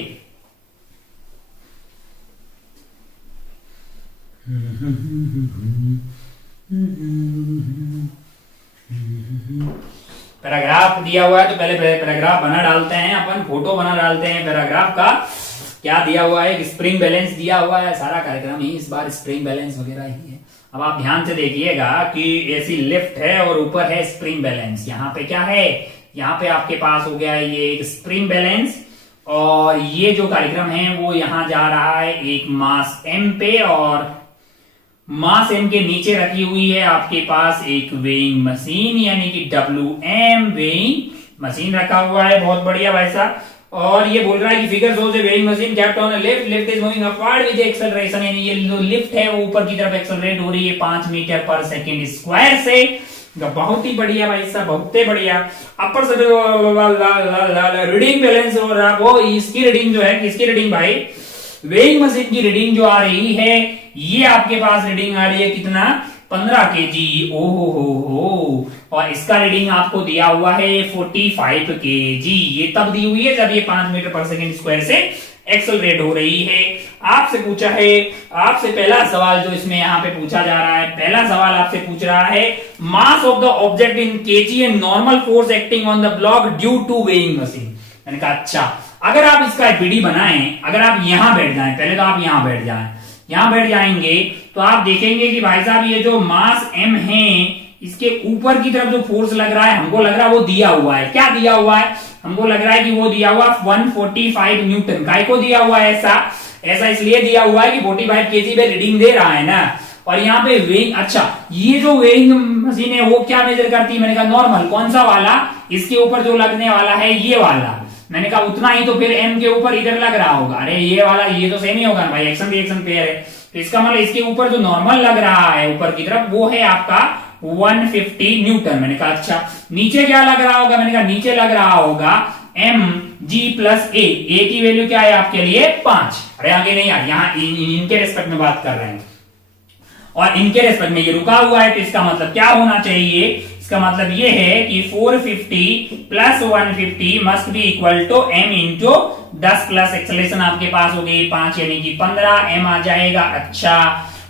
पैराग्राफ दिया हुआ है, तो पहले पैराग्राफ बना डालते हैं अपन, फोटो बना डालते हैं पैराग्राफ का। क्या दिया हुआ है, स्प्रिंग बैलेंस दिया हुआ है, सारा कार्यक्रम ही इस बार स्प्रिंग बैलेंस वगैरह ही है। अब आप ध्यान से देखिएगा कि ऐसी लिफ्ट है और ऊपर है स्प्रिंग बैलेंस, यहाँ पे क्या है, यहाँ पे आपके पास हो गया ये एक स्प्रिंग बैलेंस, और ये जो कार्यक्रम है वो यहाँ जा रहा है एक मास एम पे, और मास एम के नीचे रखी हुई है आपके पास एक वेइंग मशीन यानी कि WM वेइंग मशीन रखा हुआ है। बहुत बढ़िया भाई साहब, और ये बोल रहा है कि figure shows A weighing machine kept on lift is moving upward with acceleration, यानी ये जो लिफ्ट है वो ऊपर की तरफ एक्सेलरेट हो रही है 5 मीटर पर सेकंड स्क्वायर से। बहुत ही बढ़िया भाई साहब, बहुत ही बढ़िया। अपर से रीडिंग बैलेंस हो रहा, वो इसकी रीडिंग जो है, किसकी रीडिंग भाई, वेइंग मशीन की रीडिंग जो आ रही है, ये आपके पास रीडिंग आ रही है कितना, 15 केजी। ओहो, और इसका रीडिंग आपको दिया हुआ है 45 केजी। ये तब दी हुई है जब ये 5 मीटर पर सेकंड स्क्वायर से एक्सेलरेट हो रही है। आपसे पूछा है, आपसे पहला सवाल जो इसमें यहाँ पे पूछा जा रहा है, पहला सवाल आपसे पूछ रहा है mass of the object in kg and normal force acting on the block due to weighing machine. मैंने कहा अच्छा, अगर आप इसका पीडी बनाएं, अगर आप यहां बैठ जाएं, पहले तो आप यहां बैठ जाएं, यहां बैठ जाएंगे तो आप देखेंगे कि भाई साहब ये जो मास m है, इसके ऊपर की तरफ जो फोर्स लग रहा है, हमको लग रहा है वो दिया हुआ है। क्या दिया हुआ है, हमको लग रहा है कि वो दिया हुआ 145 न्यूटन। काय को दिया हुआ है ऐसा इसलिए दिया हुआ है कि 45 केजी पे रीडिंग दे रहा है ना, और यहाँ पे वेइंग, अच्छा ये जो वेइंग मशीन है वो क्या मेजर करती है, मैंने कहा नॉर्मल। कौन सा वाला, इसके ऊपर जो लगने वाला है ये वाला, मैंने कहा उतना ही तो फिर m के ऊपर इधर लग रहा होगा। अरे ये वाला, ये तो सेम ही होगा भाई, एक्शन रिएक्शन पेयर है, तो इसका मतलब इसके ऊपर जो नॉर्मल लग रहा है ऊपर की तरफ, वो है आपका 150 न्यूटन। मैंने कहा अच्छा, नीचे क्या लग रहा होगा, मैंने कहा नीचे लग रहा होगा mg प्लस a की वैल्यू क्या है आपके लिए 5। अरे आगे नहीं यार, यहाँ इनके रेस्पेक्ट में बात कर रहे हैं, और इनके रेस्पेक्ट में ये रुका हुआ है, तो इसका मतलब क्या होना चाहिए, इसका मतलब ये है कि 450 plus 150 must be equal to m into 10 plus acceleration आपके पास हो गई 5 यानी कि 15 m आ जाएगा। अच्छा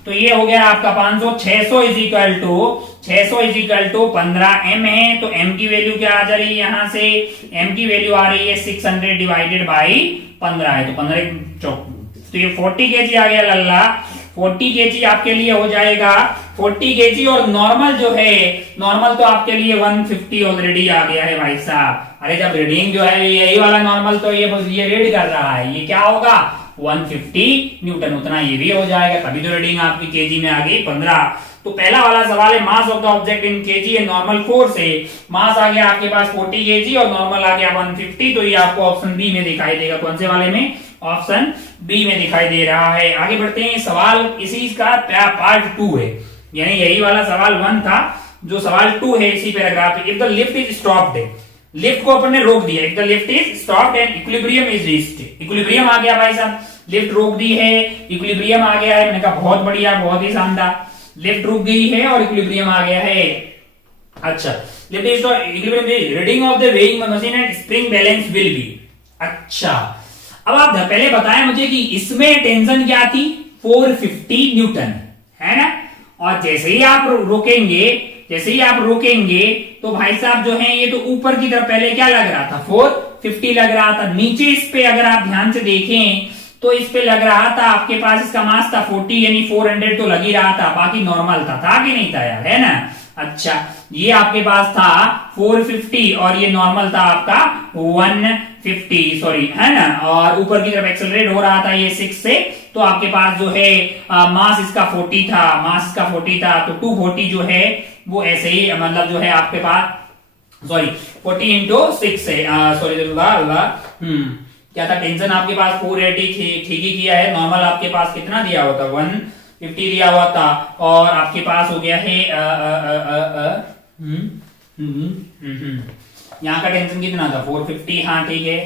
तो ये हो गया आपका 500, 600 इज इक्वल टू 15 m है, तो m की वैल्यू क्या आ जा रही है, यहां से m की वैल्यू आ रही है 600 डिवाइडेड बाई 15 है, तो 15 चौक, तो ये 40 केजी आ गया लल्ला। 40 केजी आपके लिए हो जाएगा 40 केजी, और नॉर्मल जो है, नॉर्मल तो आपके लिए 150 ऑलरेडी आ गया है भाई साहब। अरे जब रीडिंग जो है यही वाला नॉर्मल, तो ये रीड कर रहा है, ये क्या होगा 150 न्यूटन, उतना ये भी हो जाएगा, तभी तो रीडिंग आपकी केजी में आ गई 15। तो पहला वाला सवाल है mass of the object in kg and normal force है, मास आ गया आपके पास 40 केजी और नॉर्मल आ गया 150, तो ये आपको ऑप्शन बी में दिखाई देगा। कौन से वाले में, ऑप्शन बी में दिखाई दे रहा है। आगे बढ़ते हैं, सवाल इसी का पार्ट 2 है, यानी यही वाला सवाल 1 था, जो सवाल 2 है इसी paragraph. If the lift is stopped, lift को अपन ने रोक दिया, if the lift is stopped and equilibrium is reached, equilibrium आ गया भाई साहब, लिफ्ट रोक दी है, इक्विलिब्रियम आ गया है। मैंने कहा बहुत बढ़िया, बहुत ही शानदार, लिफ्ट रुक गई है और इक्विलिब्रियम आ गया है। अच्छा, lift is equilibrium, reading of the weighing machine and spring balance will be. अच्छा अब आप पहले बताएं मुझे कि इसमें टेंशन क्या थी, 450 न्यूटन है ना, और जैसे ही आप रोकेंगे जैसे ही आप रोकेंगे तो भाई साहब जो है ये तो ऊपर की तरफ पहले क्या लग रहा था 450 लग रहा था, नीचे इस पे अगर आप ध्यान से देखें तो इस पे लग रहा था आपके पास इसका मास था 40 यानी 400 तो लग ही रहा था, बाकी नॉर्मल था कि नहीं था यार, है ना। अच्छा ये आपके पास था 450 और ये नॉर्मल था आपका 150 सॉरी, है ना, और ऊपर की तरफ एक्सेलरेट हो रहा था ये 6 से, तो आपके पास जो है मास इसका 40 था, मास इसका 40 था, तो 240 जो है वो ऐसे ही मतलब जो है आपके पास सॉरी 40 इंटू 6 है सॉरी क्या था टेंशन आपके पास 480 ठीक ही किया है, नॉर्मल आपके पास कितना दिया हुआ था 150 दिया हुआ था, और आपके पास हो गया है यहाँ का टेंशन कितना था 450, हाँ ठीक है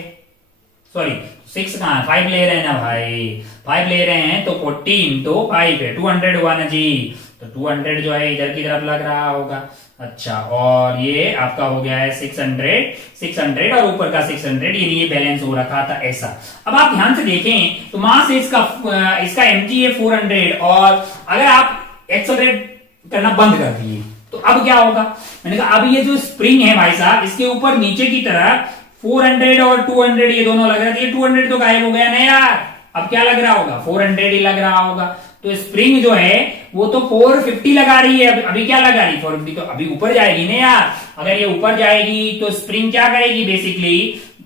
सॉरी 6 कहाँ 5 ले रहे हैं ना भाई, 5 ले रहे हैं तो 40 इंटू 5 है 200 हुआ ना जी, तो 200 जो है इधर की तरफ लग रहा होगा। अच्छा और ये आपका हो गया है 600 और ऊपर का 600 ये बैलेंस हो रखा था ऐसा। अब आप ध्यान से देखें तो मास इसका mg है 400 और अगर आप एक्सेलरेट करना बंद कर दिए तो अब क्या होगा, मैंने कहा अब ये जो स्प्रिंग है भाई साहब इसके ऊपर नीचे की तरफ 400 और 200 ये दोनों लग रहे थे, 200 तो गायब हो गया ना यार, अब क्या लग रहा होगा 400 ही लग रहा होगा, तो स्प्रिंग जो है वो तो 450 लगा रही है, अभी क्या लगा रही 450, तो अभी ऊपर जाएगी ना यार, अगर ये ऊपर जाएगी तो स्प्रिंग क्या करेगी बेसिकली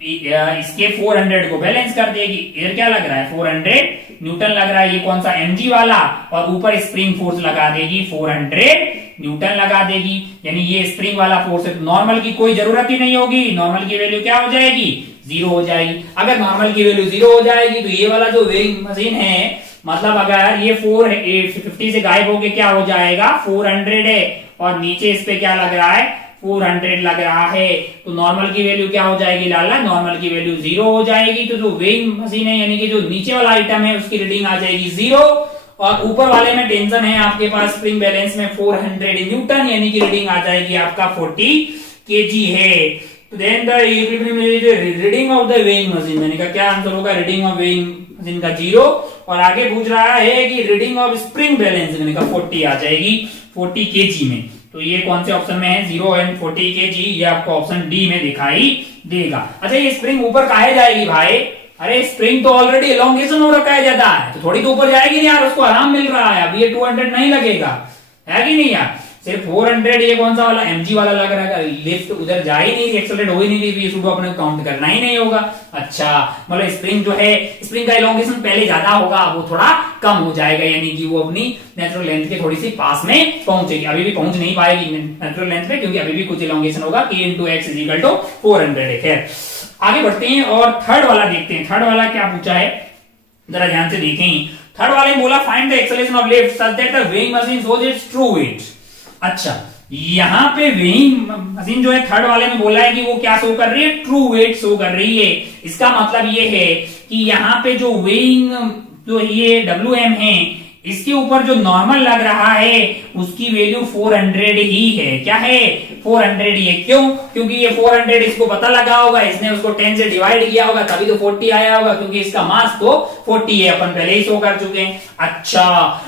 इसके 400 को बैलेंस कर देगी, इधर क्या लग रहा है 400 न्यूटन लग रहा है, ये कौन सा mg वाला, और ऊपर स्प्रिंग फोर्स लगा देगी 400 न्यूटन लगा देगी, यानी ये स्प्रिंग वाला फोर्स है, नॉर्मल की कोई जरूरत ही नहीं होगी, नॉर्मल की वैल्यू क्या हो जाएगी 0 हो जाएगी। अगर नॉर्मल की वैल्यू 0 हो जाएगी तो ये वाला जो वेइंग मशीन है मतलब अगर ये 450 से गायब होके क्या हो जाएगा 400 है, और नीचे इस पे क्या लग रहा है 400 लग रहा है, तो नॉर्मल की वैल्यू क्या हो जाएगी लाला, नॉर्मल की वैल्यू 0 हो जाएगी, तो जो वेइंग मशीन है यानी कि जो नीचे वाला आइटम है उसकी रीडिंग आ जाएगी 0, और ऊपर वाले में टेंशन है आपके पास स्प्रिंग बैलेंस में 400 न्यूटन यानी कि रीडिंग आ जाएगी आपका 40 kg है। तो then the reading of the weighing machine, मैंने कहा क्या आंसर होगा रीडिंग ऑफ वेइंग मशीन का 0, और आगे पूछ रहा है कि रीडिंग ऑफ स्प्रिंग बैलेंस, मैंने कहा 40 आ जाएगी 40 kg में, तो ये कौन से ऑप्शन में है 0 एंड 40 kg, ये आपको ऑप्शन डी में दिखाई देगा। अच्छा ये स्प्रिंग ऊपर काहे जाएगी भाई, अरे स्प्रिंग तो ऑलरेडी एलोंगेशन हो रखा है ज्यादा है, तो थोड़ी तो ऊपर जाएगी नहीं यार, उसको आराम मिल रहा है, अब ये 200 नहीं लगेगा, है कि नहीं यार, सिर्फ 400 ये कौन सा वाला mg वाला लग रहा है, लिफ्ट उधर जा ही नहीं रही, एक्सेलरेट हो ही नहीं रही, ये सुडो अपने काउंट करना ही नहीं होगा। अच्छा मतलब स्प्रिंग जो है स्प्रिंग का एलोंगेशन पहले ज्यादा होगा, वो थोड़ा कम हो जाएगा, यानी कि वो अपनी नेचुरल लेंथ के थोड़ी सी पास में पहुंचेगी, अभी भी पहुंच नहीं पाएगी नेचुरल लेंथ पे क्योंकि अभी भी कुछ एलोंगेशन होगा, k into x = 400 है। खैर आगे बढ़ते हैं और थर्ड वाला देखते हैं, थर्ड वाला क्या पूछा है जरा ध्यान से देखें। थर्ड वाले बोला find the acceleration of lift such that the weighing machine shows its true weight. अच्छा यहाँ पे वेइंग मशीन जो है थर्ड वाले में बोला है कि वो क्या शो कर रही है ट्रू वेट शो कर रही है, इसका मतलब ये है कि यहाँ पे जो वेइंग जो ये WM है इसके ऊपर जो नॉर्मल लग रहा है उसकी वैल्यू 400 ही है, क्या है 400 ही है, क्यों, क्योंकि ये 400 इसको पता लगा होगा, इसने उसको 10 से डिवाइड किया होगा तभी तो 40 आया होगा, क्योंकि इसका मास तो 40 है, अपन पहले ही शो कर चुके हैं। अच्छा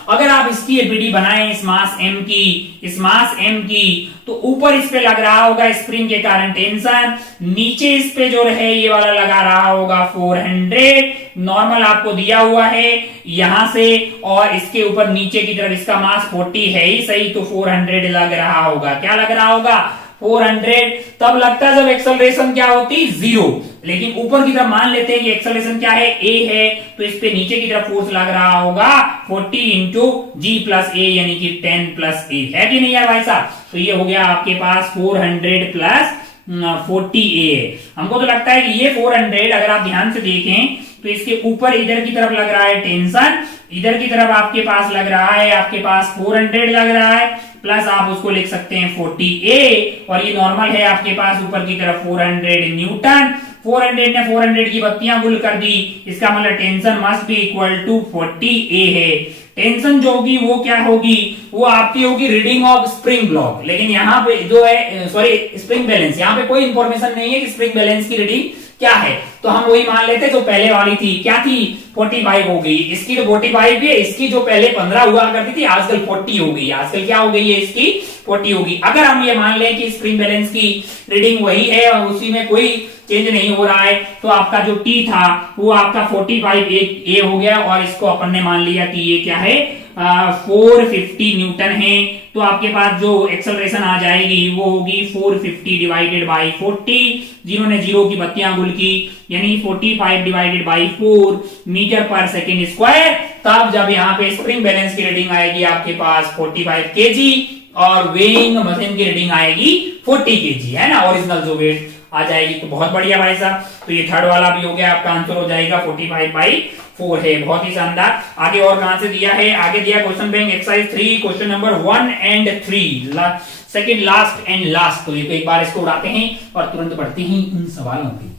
अगर आप इसकी एपीडी बनाएं इस मास m की तो ऊपर इस पे लग रहा होगा स्प्रिंग के कारण टेंशन, नीचे इस पे जो है ये वाला लगा रहा होगा 400, नॉर्मल आपको दिया हुआ है यहां से, और इसके ऊपर नीचे की तरफ इसका मास 40 है ही सही, तो 400 लग रहा होगा, क्या लग रहा होगा 400, तब लगता है जब एक्सेलरेशन क्या होती 0, लेकिन ऊपर की तरफ मान लेते हैं कि एक्सेलरेशन क्या है a है, तो इस पे नीचे की तरफ फोर्स लग रहा होगा 40 इंटू g प्लस a यानी कि 10 प्लस a, है कि नहीं यार भाई साहब, तो ये हो गया आपके पास 400 प्लस 40a है। हमको तो लगता है कि ये 400 अगर आप ध्यान से देखें तो इसके ऊपर इधर की तरफ लग रहा है टेंशन, इधर की तरफ आपके पास लग रहा है आपके पास 400 लग रहा है, प्लस आप उसको लिख सकते हैं 40a, और ये नॉर्मल है आपके पास ऊपर की तरफ 400 न्यूटन, 400 ने 400 की बत्तियां गुल कर दी, इसका मतलब tension must be equal to 40a है। टेंशन जो होगी वो क्या होगी, वो आपकी होगी रीडिंग ऑफ स्प्रिंग ब्लॉक, लेकिन यहाँ पे जो है सॉरी स्प्रिंग बैलेंस, यहाँ पे कोई इंफॉर्मेशन नहीं है कि स्प्रिंग बैलेंस की रीडिंग क्या है, तो हम वही मान लेते जो पहले वाली थी, क्या थी 45 हो गई, इसकी तो 45 भी है, इसकी जो पहले 15 हुआ करती थी आजकल 40 हो गई, आजकल क्या हो गई है इसकी 40 होगी। अगर हम ये मान लें कि स्प्रिंग बैलेंस की रीडिंग वही है और उसी में कोई चेंज नहीं हो रहा है, तो आपका जो टी था वो आपका 45 ए हो गया, और इसको अपन ने मान लिया कि ये क्या है 450 न्यूटन है, तो आपके पास जो एक्सेलरेशन आ जाएगी वो होगी 450 डिवाइडेड बाई 40, जीरो ने जीरो की बत्तियां गुल की, यानी 45 divided by 4 metre per second square. तब जब यहाँ पे स्प्रिंग बैलेंस की रीडिंग आएगी आपके पास 45 केजी और वेइंग मशीन की रीडिंग आएगी 40 केजी, है ना, ओरिजिनल जो वेट आ जाएगी। तो बहुत बढ़िया भाई साहब, तो ये थर्ड वाला भी हो गया, आपका आंसर हो जाएगा 45/4 है, बहुत ही शानदार। आगे और कहां से दिया है, आगे दिया question bank exercise 3 question number 1 and 3 second last and last. तो ये तो एक बार इसको उड़ाते हैं और तुरंत बढ़ते हैं इन सवालों पे।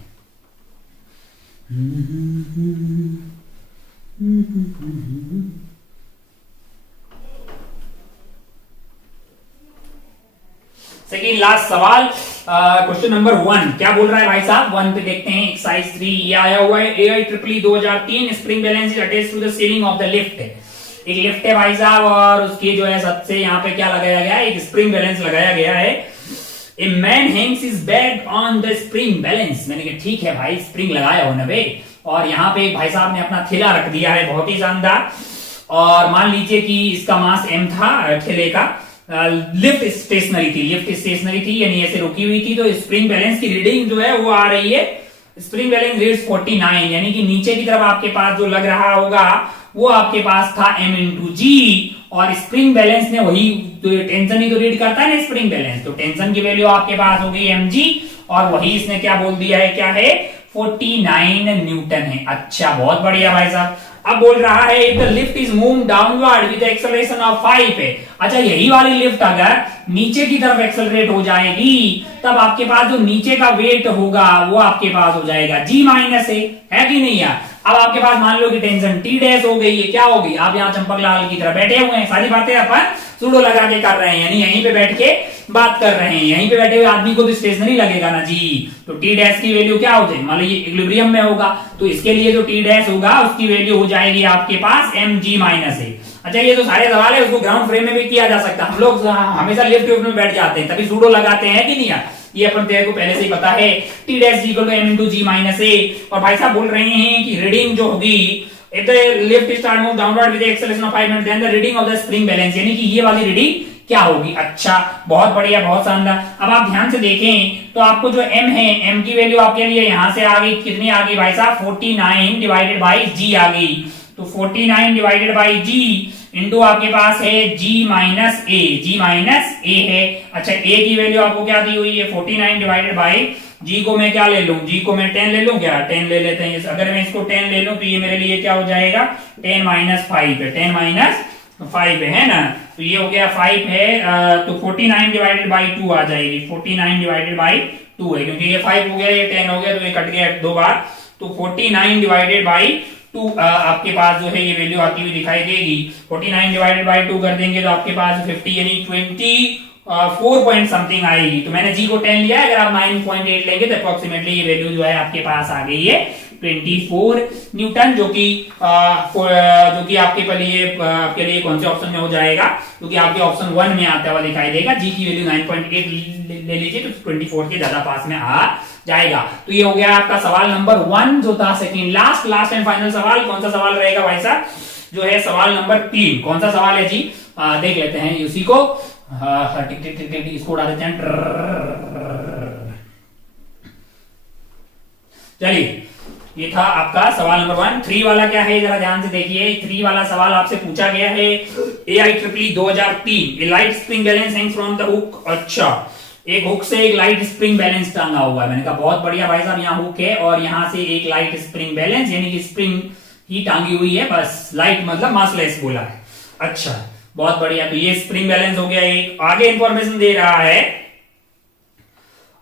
सेकंड लास्ट सवाल, क्वेश्चन नंबर 1 क्या बोल रहा है भाई साहब, 1 पे देखते हैं एक्सरसाइज 3। ये आया हुआ है AIEEE 2003 spring balance is attached to the ceiling of the lift. एक लिफ्ट है भाई साहब और उसकी जो है सबसे यहाँ पे क्या लगाया गया है, एक स्प्रिंग बैलेंस लगाया गया है। A man Hanks his bag on the spring balance. मैंने कहा ठीक है भाई स्प्रिंग लगाया हो ना बे, और यहाँ पे एक भाई साहब ने अपना थैला रख दिया है, बहुत ही शानदार। और मान लीजिए कि इसका मास m था ठेले का, लिफ्ट स्टेशनरी थी यानी ऐसे रुकी हुई थी, तो स्प्रिंग बैलेंस की रीडिंग जो है वो आ रही है, स्प्रिंग बैलेंस रीड्स 49, यानी कि नीचे की तरफ आपके पास जो लग रहा होगा वो आपके पास था m इंटू जी, और स्प्रिंग बैलेंस ने वही तो टेंशन ही तो रीड करता है ना स्प्रिंग बैलेंस, तो टेंशन की वैल्यू आपके पास हो गई mg, और वही इसने क्या बोल दिया है, क्या है 49 न्यूटन है। अच्छा बहुत बढ़िया भाई साहब। अब बोल रहा है if the lift is move downward with acceleration of 5 है। अच्छा यही वाली लिफ्ट अगर नीचे की तरफ एक्सेलरेट हो जाएगी तब आपके पास जो नीचे का वेट होगा वो आपके पास हो जाएगा g माइनस है कि नहीं यार। अब आपके पास मान लो कि टेंशन टी डैश हो गई है, क्या होगी, आप यहाँ चंपक लाल की तरह बैठे हुए हैं, सारी बातें अपन सूडो लगा के कर रहे हैं, यानी यहीं पे बैठ के बात कर रहे हैं, यहीं पे बैठे हुए आदमी को तो स्टेशनरी लगेगा ना जी, तो टी डैश की वैल्यू क्या हो जाएगी, मान लो ये इक्विलिब्रियम में होगा, तो इसके लिए जो टी डैश होगा उसकी वैल्यू हो जाएगी आपके पास mg माइनस है। अच्छा ये जो सारे सवाल है उसको ग्राउंड फ्रेम में भी किया जा सकता है, हम लोग हमेशा लेफ्ट में बैठ जाते हैं तभी सूडो लगाते हैं कि नहीं यार, ये अपन तेरे को पहले से ही पता है, T dash equal to m into g minus a. और भाई साहब बोल रहे हैं कि रीडिंग जो होगी if the lift start move downward with the acceleration of 5 minutes then the reading of the spring balance, यानी कि ये वाली रीडिंग क्या होगी। अच्छा बहुत बढ़िया बहुत शानदार। अब आप ध्यान से देखें तो आपको जो m है, m की वैल्यू आपके लिए यहां से आ गई, कितनी आ गई भाई साहब 49 डिवाइडेड बाई g आ गई, तो 49 डिवाइडेड बाई g इंटू आपके पास है g माइनस ए है। अच्छा a की वैल्यू आपको क्या दी हुई है 49 डिवाइडेड बाई g को मैं क्या ले लूं, g को मैं 10 ले लूं, क्या 10 ले लेते हैं, अगर मैं इसको 10 ले लूं तो ये मेरे लिए क्या हो जाएगा 10 माइनस 5 है, 10 माइनस 5 है ना, तो ये हो गया 5 है, तो 49 डिवाइडेड बाई 2 आ जाएगी, 49 डिवाइडेड बाई 2 है, क्योंकि ये 5 हो गया ये 10 हो गया तो ये कट गया दो बार, तो 49 डिवाइडेड बाई 2 आपके पास जो है ये वैल्यू आती हुई दिखाई देगी। 49 डिवाइडेड बाई 2 कर देंगे तो आपके पास 50 यानी 4 पॉइंट समथिंग आएगी, तो मैंने जी को 10 लिया है, अगर आप 9.8 लेंगे तो अप्रोक्सीमेटली ये वैल्यू जो है आपके पास आ गई है 24 न्यूटन, जो कि आपके लिए कौन से ऑप्शन में हो जाएगा, क्योंकि आपके ऑप्शन 1 में आता हुआ दिखाई देगा, जी की वैल्यू 9.8 ले लीजिए तो 24 के ज्यादा पास में आ जाएगा। तो ये हो गया आपका सवाल नंबर 1 जो था सेकंड लास्ट एंड फाइनल सवाल। कौन सा सवाल रहेगा भाई साहब, जो है सवाल नंबर 3, कौन सा सवाल है जी, देख लेते हैं उसी को, टिक इसको उड़ा देते हैं, चलिए ये था आपका सवाल नंबर 1। 3 वाला क्या है जरा ध्यान से देखिए, 3 वाला सवाल आपसे पूछा गया है AIEEE 2003 A light spring balance Hanks from the hook. अच्छा एक हुक से एक लाइट स्प्रिंग बैलेंस टांगा हुआ है, मैंने कहा बहुत बढ़िया भाई साहब, यहाँ हुक है और यहाँ से एक लाइट स्प्रिंग बैलेंस यानी कि स्प्रिंग ही टांगी हुई है, बस लाइट मतलब मासलेस बोला है। अच्छा बहुत बढ़िया, तो ये स्प्रिंग बैलेंस हो गया। एक आगे इंफॉर्मेशन दे रहा है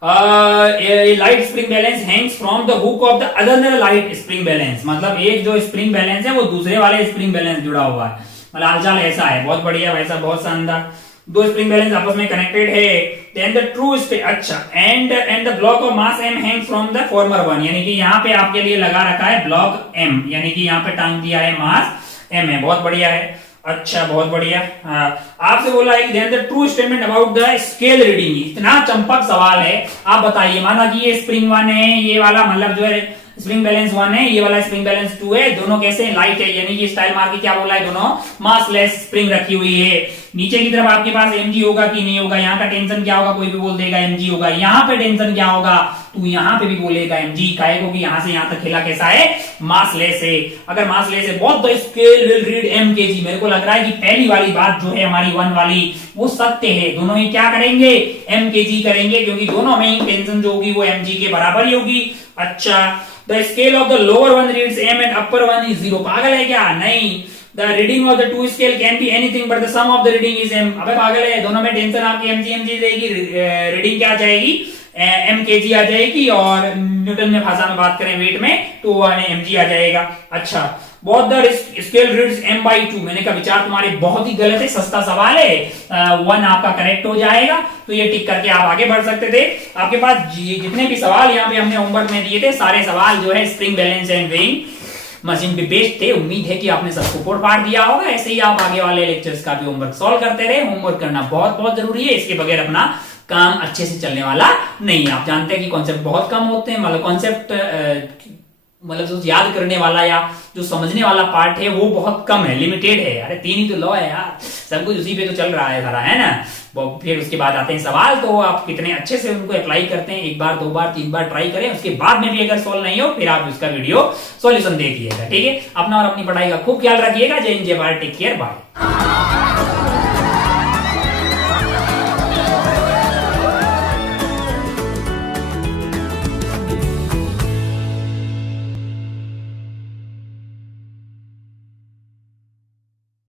light spring balance Hanks from the hook of the other light spring balance, मतलब एक जो स्प्रिंग बैलेंस है वो दूसरे वाले स्प्रिंग बैलेंस जुड़ा हुआ है, मतलब हालचाल ऐसा है। बहुत बढ़िया भाई साहब बहुत शानदार। दो स्प्रिंग बैलेंस आपस में कनेक्टेड है, देन द ट्रू स्प्रिंग, अच्छा, and the block of mass m Hanks from the former one, यानी कि यहाँ पे आपके लिए लगा रखा है ब्लॉक m, यानी कि यहाँ पे टांग दिया है मास m है। बहुत बढ़िया है, अच्छा बहुत बढ़िया। आपसे बोला है कि then the true statement about the scale reading, इतना चंपक सवाल है। आप बताइए, माना कि ये स्प्रिंग वन है, ये वाला मतलब जो है स्प्रिंग बैलेंस 1 है, ये वाला स्प्रिंग बैलेंस 2 है, दोनों कैसे लाइट है, यानी कि स्टाइल मार के क्या बोला है, दोनों मासलेस स्प्रिंग रखी हुई है। नीचे की तरफ आपके पास mg होगा कि नहीं होगा, यहाँ का टेंशन क्या होगा, कोई भी बोल देगा mg होगा। यहाँ पे टेंशन क्या होगा, तो यहाँ पे भी बोलेगा mg, काहे को कि यहाँ से यहाँ तक खेला कैसा है, मासलेस है। अगर मासलेस है, बहुत the scale will read m kg, मेरे को लग रहा है कि पहली वाली बात जो है हमारी 1 वाली वो सत्य है। दोनों ही क्या करेंगे, m kg करेंगे, क्योंकि दोनों में ही टेंशन जो होगी वो mg के बराबर ही होगी। अच्छा, the scale of the lower one reads m and upper one is 0, पागल है क्या, नहीं। The reading of the two scale can be anything but the sum of the reading is m, अबे पागल है, दोनों में टेंशन आपकी mg देगी, रीडिंग क्या आ जाएगी, m kg आ जाएगी, और न्यूटन में भाषा में बात करें वेट में तो mg आ जाएगा। अच्छा, बहुत the scale reads m by 2, मैंने कहा विचार तुम्हारे बहुत ही गलत है, सस्ता सवाल है, 1 आपका करेक्ट हो जाएगा, तो ये टिक करके आप आगे बढ़ सकते थे। आपके पास जितने भी सवाल यहाँ पे हमने होमवर्क में दिए थे, सारे सवाल जो है spring balance and weighing machine पे बेस्ड थे। उम्मीद है कि आपने सबको पोड़ पाड़ दिया होगा। ऐसे ही आप आगे वाले लेक्चर्स का भी होमवर्क सॉल्व करते रहे। होमवर्क करना बहुत बहुत जरूरी है, इसके बगैर अपना काम अच्छे से चलने वाला नहीं है। आप जानते हैं कि कॉन्सेप्ट बहुत कम होते हैं, मतलब कॉन्सेप्ट मतलब जो याद करने वाला या जो समझने वाला पार्ट है वो बहुत कम है, लिमिटेड है। अरे 3 ही तो लॉ है यार, सब कुछ उसी पे तो चल रहा है सारा, है ना। फिर उसके बाद आते हैं सवाल, तो आप कितने अच्छे से उनको अप्लाई करते हैं, 1 बार 2 बार 3 बार ट्राई करें, उसके बाद में भी अगर सॉल्व नहीं हो फिर आप उसका वीडियो सॉल्यूशन देखिएगा, ठीक है। अपना और अपनी पढ़ाई का खूब ख्याल रखिएगा। जय हिंद, जय भारत, टेक केयर, बाय।